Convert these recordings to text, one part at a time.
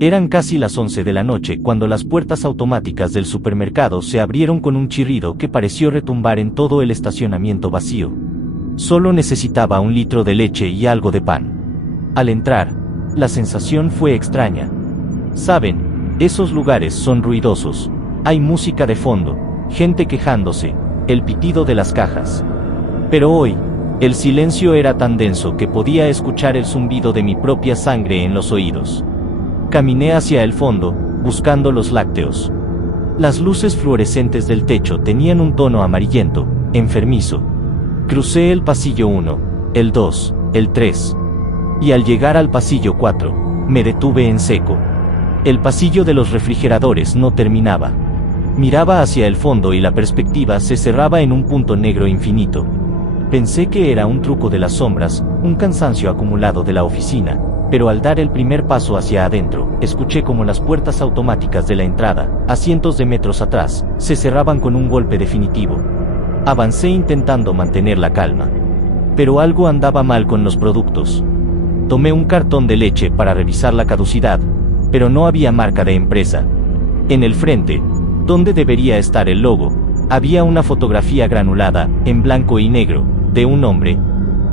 Eran casi las 11 de la noche cuando las puertas automáticas del supermercado se abrieron con un chirrido que pareció retumbar en todo el estacionamiento vacío. Solo necesitaba 1 litro de leche y algo de pan. Al entrar, la sensación fue extraña. Saben, esos lugares son ruidosos. Hay música de fondo, gente quejándose, el pitido de las cajas. Pero hoy, el silencio era tan denso que podía escuchar el zumbido de mi propia sangre en los oídos. Caminé hacia el fondo, buscando los lácteos. Las luces fluorescentes del techo tenían un tono amarillento, enfermizo. Crucé el pasillo 1, el 2, el 3. Y al llegar al pasillo 4, me detuve en seco. El pasillo de los refrigeradores no terminaba. Miraba hacia el fondo y la perspectiva se cerraba en un punto negro infinito. Pensé que era un truco de las sombras, un cansancio acumulado de la oficina, pero al dar el primer paso hacia adentro, escuché como las puertas automáticas de la entrada, a cientos de metros atrás, se cerraban con un golpe definitivo. Avancé intentando mantener la calma. Pero algo andaba mal con los productos. Tomé un cartón de leche para revisar la caducidad, pero no había marca de empresa. En el frente, donde debería estar el logo, había una fotografía granulada, en blanco y negro, de un hombre.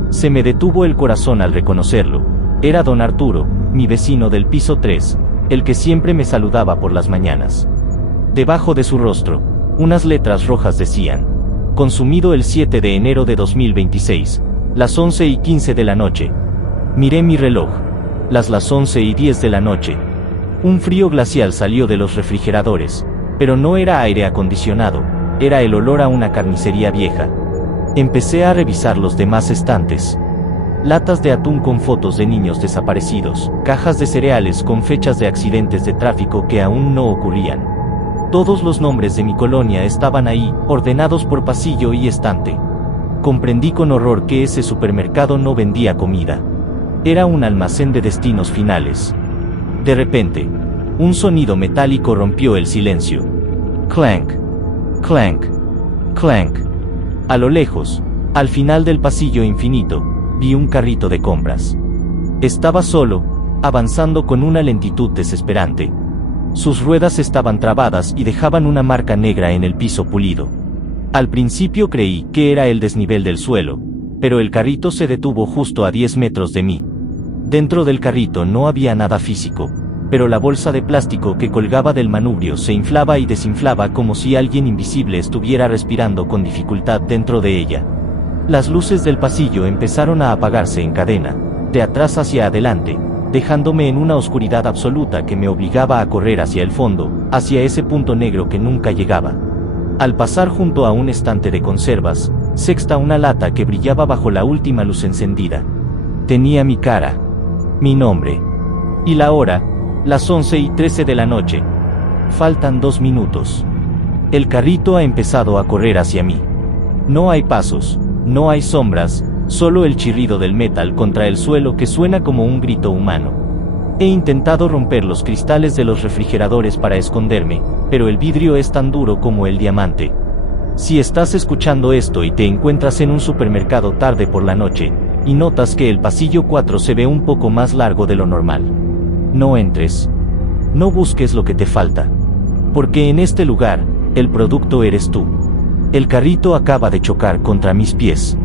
Se me detuvo el corazón al reconocerlo. Era don Arturo, mi vecino del piso 3, el que siempre me saludaba por las mañanas. Debajo de su rostro, unas letras rojas decían: consumido el 7 de enero de 2026, las 11:15 de la noche. Miré mi reloj. Las 11:10 de la noche. Un frío glacial salió de los refrigeradores, pero no era aire acondicionado, era el olor a una carnicería vieja. Empecé a revisar los demás estantes. Latas de atún con fotos de niños desaparecidos, cajas de cereales con fechas de accidentes de tráfico que aún no ocurrían. Todos los nombres de mi colonia estaban ahí, ordenados por pasillo y estante. Comprendí con horror que ese supermercado no vendía comida. Era un almacén de destinos finales. De repente, un sonido metálico rompió el silencio. Clank, clank, clank. A lo lejos, al final del pasillo infinito, vi un carrito de compras. Estaba solo, avanzando con una lentitud desesperante. Sus ruedas estaban trabadas y dejaban una marca negra en el piso pulido. Al principio creí que era el desnivel del suelo, pero el carrito se detuvo justo a 10 metros de mí. Dentro del carrito no había nada físico, pero la bolsa de plástico que colgaba del manubrio se inflaba y desinflaba como si alguien invisible estuviera respirando con dificultad dentro de ella. Las luces del pasillo empezaron a apagarse en cadena, de atrás hacia adelante, dejándome en una oscuridad absoluta que me obligaba a correr hacia el fondo, hacia ese punto negro que nunca llegaba. Al pasar junto a un estante de conservas, sexta una lata que brillaba bajo la última luz encendida. Tenía mi cara, mi nombre. Y la hora, las 11:13 de la noche. Faltan 2 minutos. El carrito ha empezado a correr hacia mí. No hay pasos, no hay sombras, solo el chirrido del metal contra el suelo que suena como un grito humano. He intentado romper los cristales de los refrigeradores para esconderme, pero el vidrio es tan duro como el diamante. Si estás escuchando esto y te encuentras en un supermercado tarde por la noche, y notas que el pasillo 4 se ve un poco más largo de lo normal, no entres. No busques lo que te falta. Porque en este lugar, el producto eres tú. El carrito acaba de chocar contra mis pies.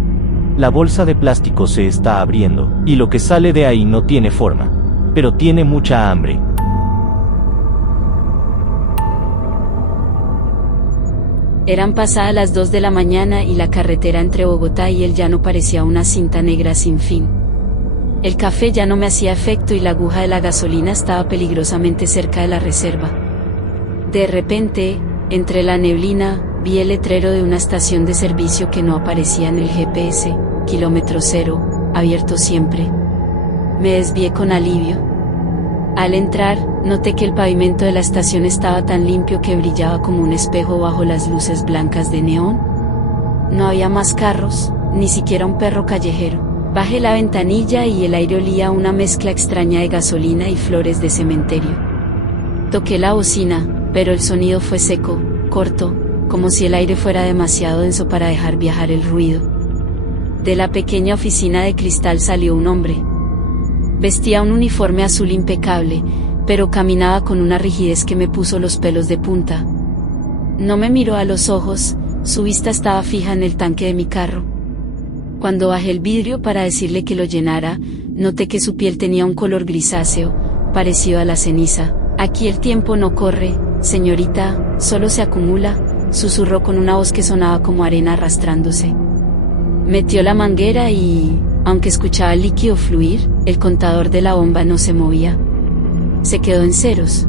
La bolsa de plástico se está abriendo, y lo que sale de ahí no tiene forma, pero tiene mucha hambre. Eran pasadas las 2 de la mañana y la carretera entre Bogotá y el llano parecía una cinta negra sin fin. El café ya no me hacía efecto y la aguja de la gasolina estaba peligrosamente cerca de la reserva. De repente, entre la neblina, vi el letrero de una estación de servicio que no aparecía en el GPS, kilómetro 0, abierto siempre. Me desvié con alivio. Al entrar, noté que el pavimento de la estación estaba tan limpio que brillaba como un espejo bajo las luces blancas de neón. No había más carros, ni siquiera un perro callejero. Bajé la ventanilla y el aire olía a una mezcla extraña de gasolina y flores de cementerio. Toqué la bocina, pero el sonido fue seco, corto, como si el aire fuera demasiado denso para dejar viajar el ruido. De la pequeña oficina de cristal salió un hombre. Vestía un uniforme azul impecable, pero caminaba con una rigidez que me puso los pelos de punta. No me miró a los ojos, su vista estaba fija en el tanque de mi carro. Cuando bajé el vidrio para decirle que lo llenara, noté que su piel tenía un color grisáceo, parecido a la ceniza. Aquí el tiempo no corre, señorita, solo se acumula, susurró con una voz que sonaba como arena arrastrándose. Metió la manguera y, aunque escuchaba el líquido fluir, el contador de la bomba no se movía. Se quedó en ceros.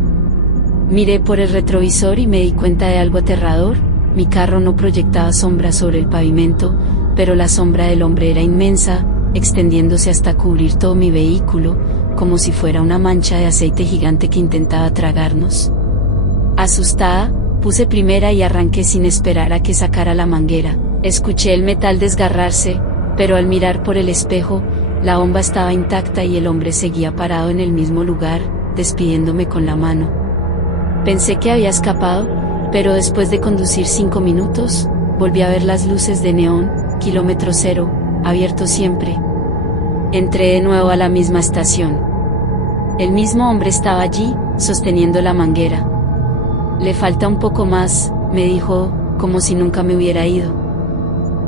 Miré por el retrovisor y me di cuenta de algo aterrador. Mi carro no proyectaba sombras sobre el pavimento, pero la sombra del hombre era inmensa, extendiéndose hasta cubrir todo mi vehículo, como si fuera una mancha de aceite gigante que intentaba tragarnos. Asustada, puse primera y arranqué sin esperar a que sacara la manguera. Escuché el metal desgarrarse, pero al mirar por el espejo, la bomba estaba intacta y el hombre seguía parado en el mismo lugar, despidiéndome con la mano. Pensé que había escapado, pero después de conducir 5 minutos, volví a ver las luces de neón, kilómetro cero, abierto siempre. Entré de nuevo a la misma estación. El mismo hombre estaba allí, sosteniendo la manguera. Le falta un poco más, me dijo, como si nunca me hubiera ido.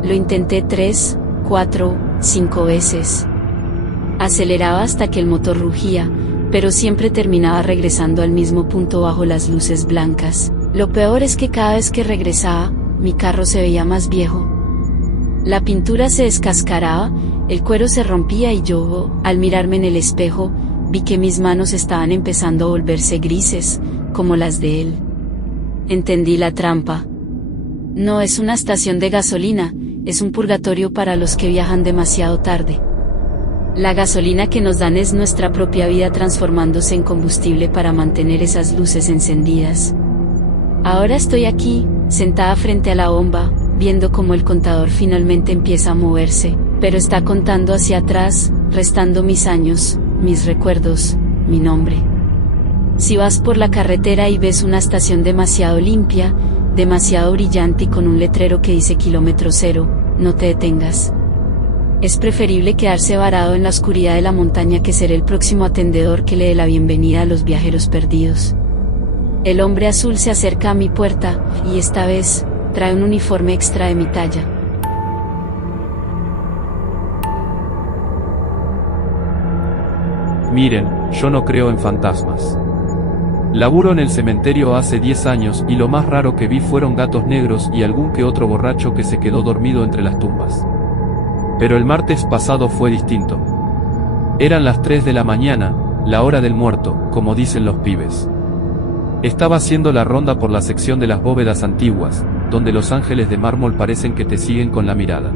Lo intenté 3, 4, 5 veces. Aceleraba hasta que el motor rugía, pero siempre terminaba regresando al mismo punto bajo las luces blancas. Lo peor es que cada vez que regresaba, mi carro se veía más viejo. La pintura se descascaraba, el cuero se rompía y yo, al mirarme en el espejo, vi que mis manos estaban empezando a volverse grises, como las de él. Entendí la trampa. No es una estación de gasolina, es un purgatorio para los que viajan demasiado tarde. La gasolina que nos dan es nuestra propia vida transformándose en combustible para mantener esas luces encendidas. Ahora estoy aquí, sentada frente a la bomba, viendo cómo el contador finalmente empieza a moverse, pero está contando hacia atrás, restando mis años, mis recuerdos, mi nombre. Si vas por la carretera y ves una estación demasiado limpia, demasiado brillante y con un letrero que dice kilómetro cero, no te detengas. Es preferible quedarse varado en la oscuridad de la montaña que ser el próximo atendedor que le dé la bienvenida a los viajeros perdidos. El hombre azul se acerca a mi puerta, y esta vez, trae un uniforme extra de mi talla. Miren, yo no creo en fantasmas. Laburo en el cementerio hace 10 años y lo más raro que vi fueron gatos negros y algún que otro borracho que se quedó dormido entre las tumbas. Pero el martes pasado fue distinto. Eran las 3 de la mañana, la hora del muerto, como dicen los pibes. Estaba haciendo la ronda por la sección de las bóvedas antiguas, donde los ángeles de mármol parecen que te siguen con la mirada.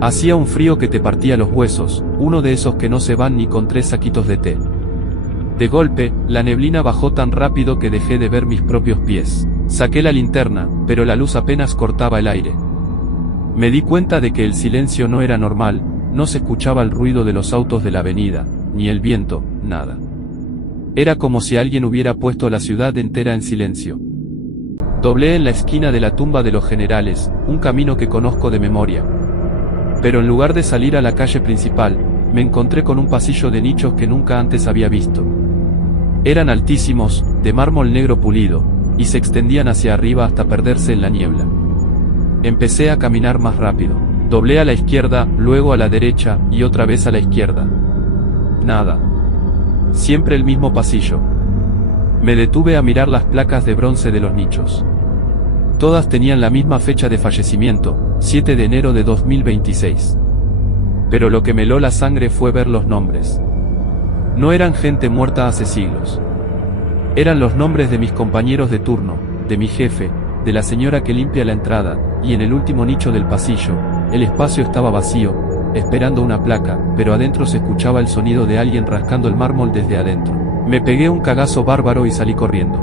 Hacía un frío que te partía los huesos, uno de esos que no se van ni con 3 saquitos de té. De golpe, la neblina bajó tan rápido que dejé de ver mis propios pies. Saqué la linterna, pero la luz apenas cortaba el aire. Me di cuenta de que el silencio no era normal, no se escuchaba el ruido de los autos de la avenida, ni el viento, nada. Era como si alguien hubiera puesto la ciudad entera en silencio. Doblé en la esquina de la tumba de los generales, un camino que conozco de memoria. Pero en lugar de salir a la calle principal, me encontré con un pasillo de nichos que nunca antes había visto. Eran altísimos, de mármol negro pulido, y se extendían hacia arriba hasta perderse en la niebla. Empecé a caminar más rápido. Doblé a la izquierda, luego a la derecha, y otra vez a la izquierda. Nada. Siempre el mismo pasillo. Me detuve a mirar las placas de bronce de los nichos. Todas tenían la misma fecha de fallecimiento, 7 de enero de 2026. Pero lo que me heló la sangre fue ver los nombres. No eran gente muerta hace siglos. Eran los nombres de mis compañeros de turno, de mi jefe, de la señora que limpia la entrada, y en el último nicho del pasillo, el espacio estaba vacío, esperando una placa, pero adentro se escuchaba el sonido de alguien rascando el mármol desde adentro. Me pegué un cagazo bárbaro y salí corriendo.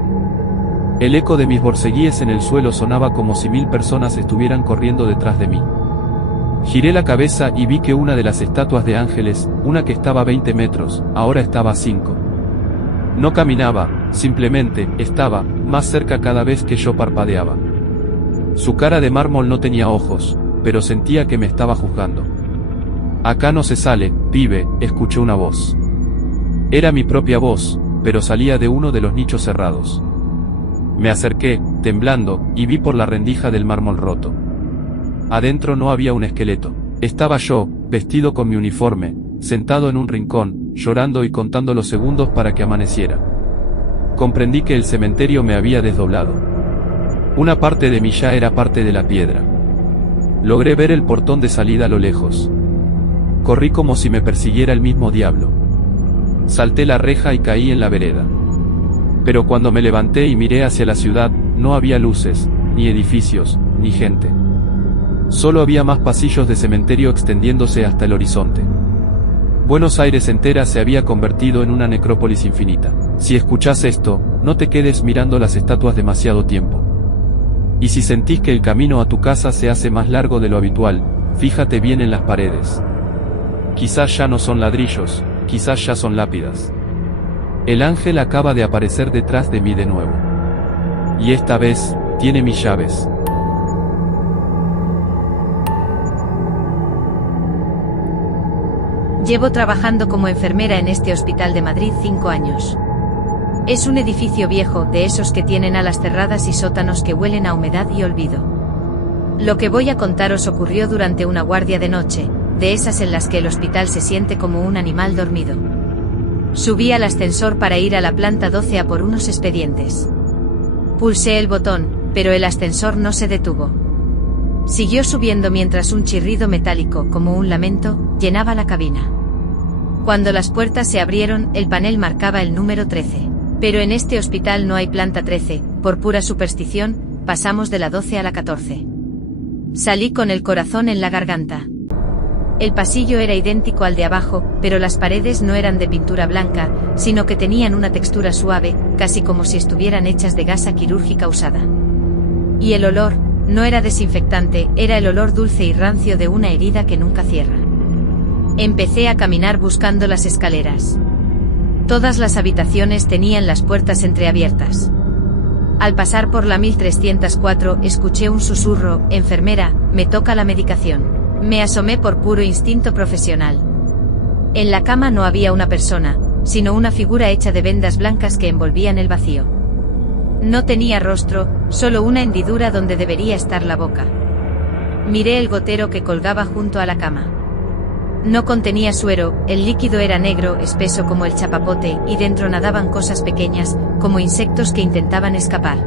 El eco de mis borceguíes en el suelo sonaba como si 1000 personas estuvieran corriendo detrás de mí. Giré la cabeza y vi que una de las estatuas de ángeles, una que estaba a 20 metros, ahora estaba a 5. No caminaba, simplemente, estaba, más cerca cada vez que yo parpadeaba. Su cara de mármol no tenía ojos, pero sentía que me estaba juzgando. Acá no se sale, pibe, escuché una voz. Era mi propia voz, pero salía de uno de los nichos cerrados. Me acerqué, temblando, y vi por la rendija del mármol roto. Adentro no había un esqueleto. Estaba yo, vestido con mi uniforme, sentado en un rincón, llorando y contando los segundos para que amaneciera. Comprendí que el cementerio me había desdoblado. Una parte de mí ya era parte de la piedra. Logré ver el portón de salida a lo lejos. Corrí como si me persiguiera el mismo diablo. Salté la reja y caí en la vereda. Pero cuando me levanté y miré hacia la ciudad, no había luces, ni edificios, ni gente. Solo había más pasillos de cementerio extendiéndose hasta el horizonte. Buenos Aires entera se había convertido en una necrópolis infinita. Si escuchás esto, no te quedes mirando las estatuas demasiado tiempo. Y si sentís que el camino a tu casa se hace más largo de lo habitual, fíjate bien en las paredes. Quizás ya no son ladrillos, quizás ya son lápidas. El ángel acaba de aparecer detrás de mí de nuevo. Y esta vez, tiene mis llaves. Llevo trabajando como enfermera en este hospital de Madrid 5 años. Es un edificio viejo, de esos que tienen alas cerradas y sótanos que huelen a humedad y olvido. Lo que voy a contaros ocurrió durante una guardia de noche, de esas en las que el hospital se siente como un animal dormido. Subí al ascensor para ir a la planta 12 a por unos expedientes. Pulsé el botón, pero el ascensor no se detuvo. Siguió subiendo mientras un chirrido metálico, como un lamento, llenaba la cabina. Cuando las puertas se abrieron, el panel marcaba el número 13. Pero en este hospital no hay planta 13, por pura superstición, pasamos de la 12 a la 14. Salí con el corazón en la garganta. El pasillo era idéntico al de abajo, pero las paredes no eran de pintura blanca, sino que tenían una textura suave, casi como si estuvieran hechas de gasa quirúrgica usada. Y el olor, no era desinfectante, era el olor dulce y rancio de una herida que nunca cierra. Empecé a caminar buscando las escaleras. Todas las habitaciones tenían las puertas entreabiertas. Al pasar por la 1304, escuché un susurro: enfermera, me toca la medicación. Me asomé por puro instinto profesional. En la cama no había una persona, sino una figura hecha de vendas blancas que envolvían el vacío. No tenía rostro, solo una hendidura donde debería estar la boca. Miré el gotero que colgaba junto a la cama. No contenía suero, el líquido era negro, espeso como el chapapote, y dentro nadaban cosas pequeñas, como insectos que intentaban escapar.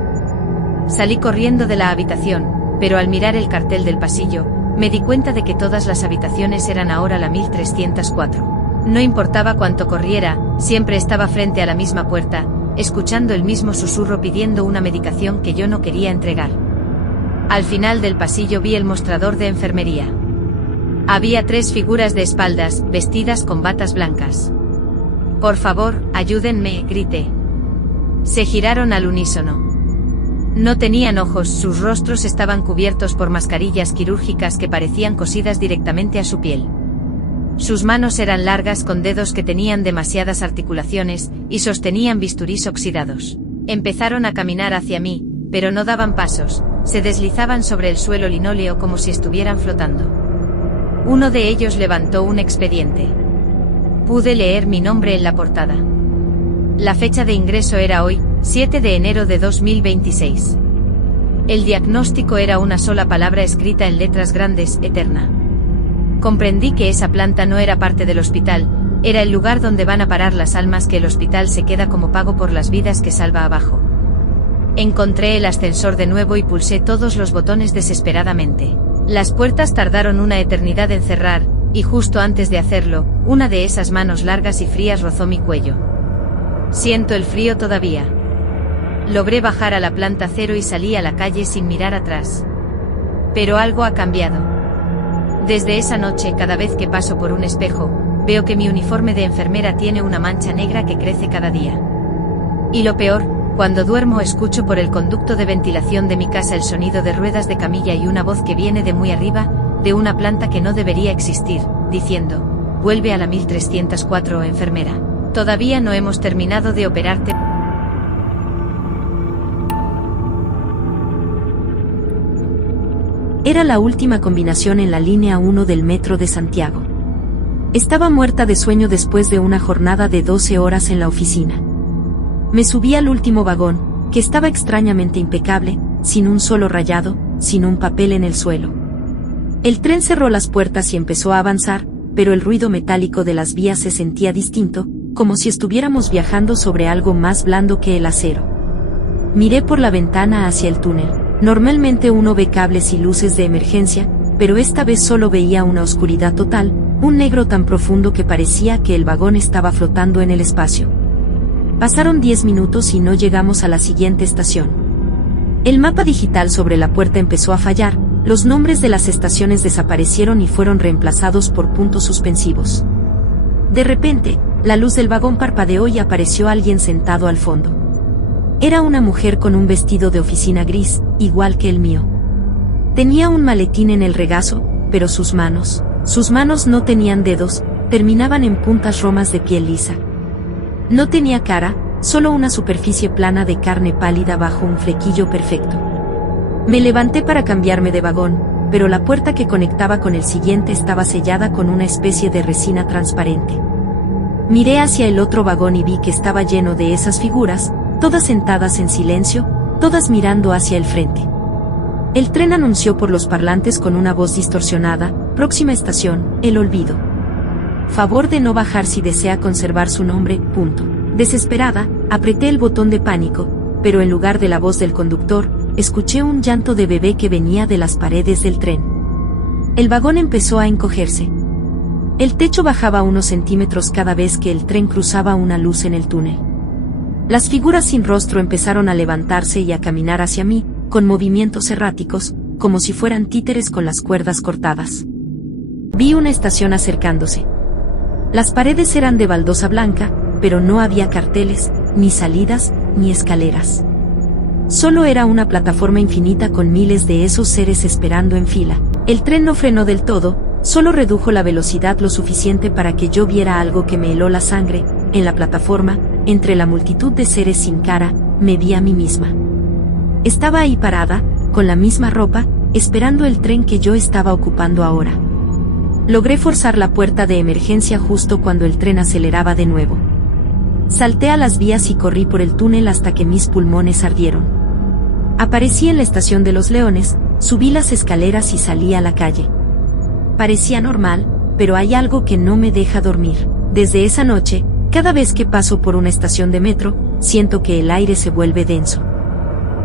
Salí corriendo de la habitación, pero al mirar el cartel del pasillo, me di cuenta de que todas las habitaciones eran ahora la 1304. No importaba cuánto corriera, siempre estaba frente a la misma puerta, escuchando el mismo susurro pidiendo una medicación que yo no quería entregar. Al final del pasillo vi el mostrador de enfermería. Había 3 figuras de espaldas, vestidas con batas blancas. «Por favor, ayúdenme», grité. Se giraron al unísono. No tenían ojos, sus rostros estaban cubiertos por mascarillas quirúrgicas que parecían cosidas directamente a su piel. Sus manos eran largas con dedos que tenían demasiadas articulaciones, y sostenían bisturís oxidados. Empezaron a caminar hacia mí, pero no daban pasos, se deslizaban sobre el suelo linóleo como si estuvieran flotando. Uno de ellos levantó un expediente. Pude leer mi nombre en la portada. La fecha de ingreso era hoy, 7 de enero de 2026. El diagnóstico era una sola palabra escrita en letras grandes: eterna. Comprendí que esa planta no era parte del hospital, era el lugar donde van a parar las almas que el hospital se queda como pago por las vidas que salva abajo. Encontré el ascensor de nuevo y pulsé todos los botones desesperadamente. Las puertas tardaron una eternidad en cerrar, y justo antes de hacerlo, una de esas manos largas y frías rozó mi cuello. Siento el frío todavía. Logré bajar a la planta 0 y salí a la calle sin mirar atrás. Pero algo ha cambiado. Desde esa noche, cada vez que paso por un espejo, veo que mi uniforme de enfermera tiene una mancha negra que crece cada día. Y lo peor, cuando duermo escucho por el conducto de ventilación de mi casa el sonido de ruedas de camilla y una voz que viene de muy arriba, de una planta que no debería existir, diciendo: vuelve a la 1304, enfermera. Todavía no hemos terminado de operarte. Era la última combinación en la línea 1 del metro de Santiago. Estaba muerta de sueño después de una jornada de 12 horas en la oficina. Me subí al último vagón, que estaba extrañamente impecable, sin un solo rayado, sin un papel en el suelo. El tren cerró las puertas y empezó a avanzar, pero el ruido metálico de las vías se sentía distinto, como si estuviéramos viajando sobre algo más blando que el acero. Miré por la ventana hacia el túnel. Normalmente uno ve cables y luces de emergencia, pero esta vez solo veía una oscuridad total, un negro tan profundo que parecía que el vagón estaba flotando en el espacio. Pasaron 10 minutos y no llegamos a la siguiente estación. El mapa digital sobre la puerta empezó a fallar, los nombres de las estaciones desaparecieron y fueron reemplazados por puntos suspensivos. De repente, la luz del vagón parpadeó y apareció alguien sentado al fondo. Era una mujer con un vestido de oficina gris, igual que el mío. Tenía un maletín en el regazo, pero sus manos no tenían dedos, terminaban en puntas romas de piel lisa. No tenía cara, solo una superficie plana de carne pálida bajo un flequillo perfecto. Me levanté para cambiarme de vagón, pero la puerta que conectaba con el siguiente estaba sellada con una especie de resina transparente. Miré hacia el otro vagón y vi que estaba lleno de esas figuras, todas sentadas en silencio, todas mirando hacia el frente. El tren anunció por los parlantes con una voz distorsionada: próxima estación, El Olvido. Favor de no bajar si desea conservar su nombre, punto. Desesperada, apreté el botón de pánico, pero en lugar de la voz del conductor, escuché un llanto de bebé que venía de las paredes del tren. El vagón empezó a encogerse. El techo bajaba unos centímetros cada vez que el tren cruzaba una luz en el túnel. Las figuras sin rostro empezaron a levantarse y a caminar hacia mí, con movimientos erráticos, como si fueran títeres con las cuerdas cortadas. Vi una estación acercándose. Las paredes eran de baldosa blanca, pero no había carteles, ni salidas, ni escaleras. Solo era una plataforma infinita con miles de esos seres esperando en fila. El tren no frenó del todo, solo redujo la velocidad lo suficiente para que yo viera algo que me heló la sangre. En la plataforma, entre la multitud de seres sin cara, me vi a mí misma. Estaba ahí parada, con la misma ropa, esperando el tren que yo estaba ocupando ahora. Logré forzar la puerta de emergencia justo cuando el tren aceleraba de nuevo. Salté a las vías y corrí por el túnel hasta que mis pulmones ardieron. Aparecí en la estación de Los Leones, subí las escaleras y salí a la calle. Parecía normal, pero hay algo que no me deja dormir. Desde esa noche, cada vez que paso por una estación de metro, siento que el aire se vuelve denso.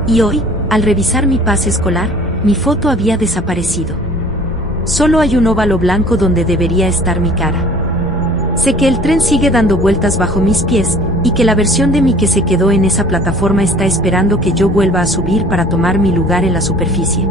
Y hoy, al revisar mi pase escolar, mi foto había desaparecido. Solo hay un óvalo blanco donde debería estar mi cara. Sé que el tren sigue dando vueltas bajo mis pies, y que la versión de mí que se quedó en esa plataforma está esperando que yo vuelva a subir para tomar mi lugar en la superficie.